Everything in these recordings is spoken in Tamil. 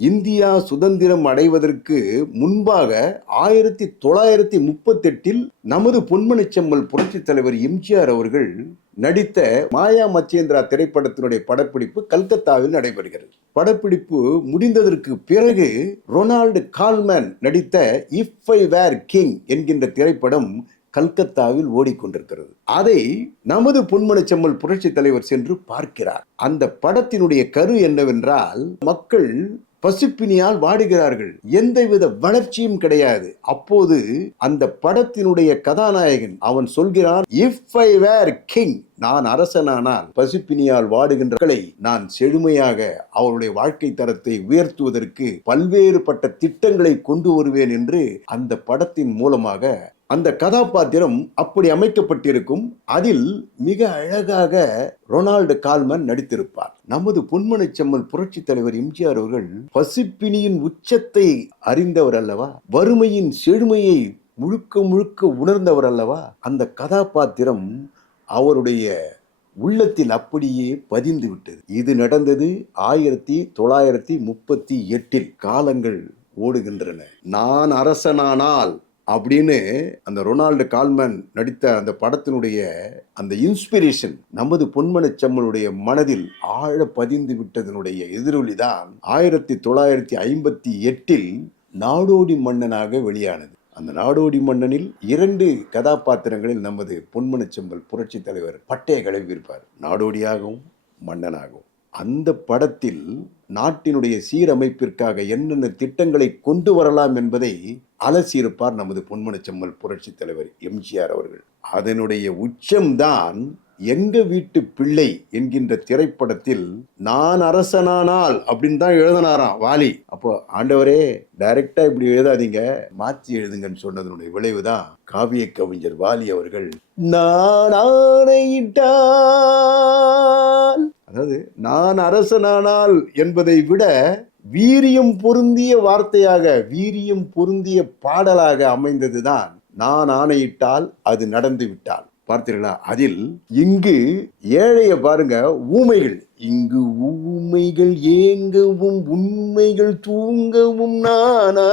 இந்தியா சுதந்திரம் அடைவதற்கு முன்பாக 1938 நமது பொன்மனச்செம்மல் புரட்சி தலைவர் எம்ஜிஆர் அவர்கள் நடித்த மாயா மச்சேந்திரா திரைப்படத்தினுடைய படப்பிடிப்பு கல்கத்தாவில் நடைபெறுகிறது. படப்பிடிப்பு முடிந்ததற்கு பிறகு ரொனால்டு கால்மேன் நடித்த இஃப் ஐ வேர் கிங் என்கின்ற திரைப்படம் கல்கத்தாவில் ஓடிக்கொண்டிருக்கிறது. அதை நமது பொன்மனச்செம்மல் புரட்சி தலைவர் சென்று பார்க்கிறார். அந்த படத்தினுடைய கரு என்னவென்றால், மக்கள் பசிப்பினியால் வாடுகிறார்கள், எந்தவித வளர்ச்சியும் கிடையாது. அப்போது அந்த படத்தினுடைய கதாநாயகன் அவன் சொல்கிறான், இஃப் ஐ வேர் கிங், நான் அரசனானால் பசிப்பினியால் வாடுகின்றவர்களை நான் செழுமையாக அவருடைய வாழ்க்கை தரத்தை உயர்த்துவதற்கு பல்வேறுபட்ட திட்டங்களை கொண்டு வருவேன் என்று அந்த படத்தின் மூலமாக அந்த கதாபாத்திரம் அப்படி அமைக்கப்பட்டிருக்கும். அதில் மிக அழகாக ரொனால்டு கால்மேன் நடித்திருப்பார். நமது பொன்மனச்செம்மல் புரட்சி தலைவர் எம்ஜிஆர் அவர்கள் பசிப்பினியின் உச்சத்தை அறிந்தவர் அல்லவா, வறுமையின் செழுமையை முழுக்க முழுக்க உணர்ந்தவர் அல்லவா. அந்த கதாபாத்திரம் அவருடைய உள்ளத்தில் அப்படியே பதிந்து விட்டது. இது நடந்தது 1938. காலங்கள் ஓடுகின்றன. நான் அரசனானால் அப்படின்னு அந்த ரொனால்டு கால்மேன் நடித்த அந்த படத்தினுடைய அந்த இன்ஸ்பிரேஷன் நமது பொன்மனச்செம்மலுடைய மனதில் ஆழ பதிந்து விட்டதனுடைய எதிரொலிதான் 1958 நாடோடி மன்னனாக வெளியானது. அந்த நாடோடி மன்னனில் 2 கதாபாத்திரங்களில் நமது பொன்மனச்செம்மல் புரட்சி தலைவர் பட்டைய கிளப்பியிருப்பார், நாடோடியாகவும் மன்னனாகவும். அந்த படத்தில் நாட்டினுடைய சீரமைப்பிற்காக என்னென்ன திட்டங்களை கொண்டு வரலாம் என்பதை அலசியிருப்பார் நமது பொன்மனச்செம்மல் புரட்சி தலைவர் எம்ஜிஆர் அவர்கள். அதனுடைய உச்சம்தான் எங்க வீட்டு பிள்ளை என்கின்ற திரைப்படத்தில் நான் அரசனானால் அப்படின்னு தான் எழுதினாராம் வாலி. அப்போ ஆண்டவரே டைரக்டா இப்படி எழுதாதீங்க, மாற்றி எழுதுங்கன்னு சொன்னதனுடைய விளைவுதான் காவிய கவிஞர் வாலி அவர்கள் நான் ஆணையிட்டால், அதாவது நான் அரசனானால் என்பதை விட வீரியம் பொருந்திய வார்த்தையாக, வீரியம் பொருந்திய பாடலாக அமைந்ததுதான் நான் ஆணையிட்டால் அது நடந்து விட்டால். பார்த்தீர்களா? அதில் இங்கு ஏழைய பாருங்க, ஊமைகள், இங்கு ஊமைகள் ஏங்கவும் உண்மைகள் தூங்கவும் நானா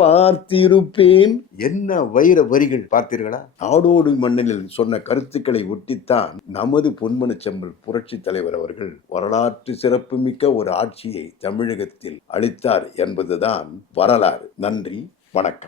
பார்த்திருப்பேன். என்ன வைர வரிகள் பார்த்தீர்களா? நாடோடி மன்னனில் சொன்ன கருத்துக்களை ஒட்டித்தான் நமது பொன்மனச்செம்மல் புரட்சி தலைவர் அவர்கள் வரலாற்று சிறப்புமிக்க ஒரு ஆட்சியை தமிழகத்தில் அளித்தார் என்பதுதான் வரலாறு. நன்றி, வணக்கம்.